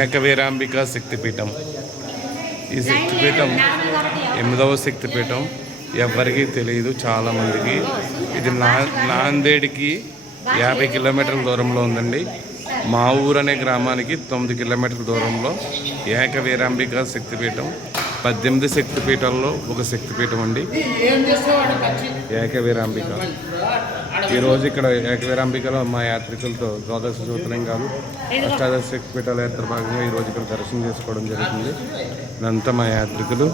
ఏకవీరాంబిక శక్తిపీఠం. ఈ శక్తిపీఠం 8వ శక్తిపీఠం. ఎవరికీ తెలియదు చాలామందికి. ఇది నాందేడ్కి 50 కిలోమీటర్ల దూరంలో ఉందండి. మా ఊరు అనే గ్రామానికి 9 కిలోమీటర్ల దూరంలో ఏకవీరాంబిక శక్తిపీఠం. 18 శక్తిపీఠాల్లో ఒక శక్తిపీఠం అండి ఏకవీరాంబిక. ఈరోజు ఇక్కడ ఏకవీరాంబికలో మా యాత్రికులతో ద్వాదశ జ్యోతిర్లింగాలు, అష్టాదశ శక్తిపీఠాల యాత్ర భాగంగా ఈరోజు ఇక్కడ దర్శనం చేసుకోవడం జరుగుతుంది. ఇదంతా మా యాత్రికులు.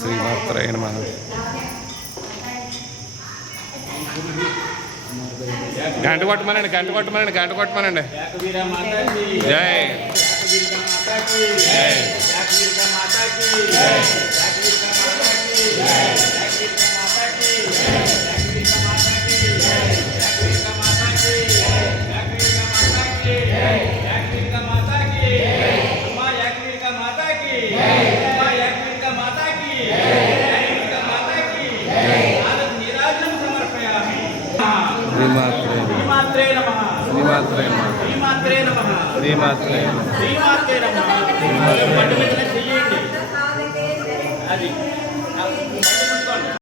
శ్రీమాత్రాయ నమః. గంట కొట్టమనండి, గంట కొట్టమనండి, గంట కొట్టమనండి. జై శ్రీమాత్రే నమః. శ్రీమాత్రే నమః. శ్రీమాత్రే నమః. శ్రీమాత్రే నమః. శ్రీమాత్రే నమః.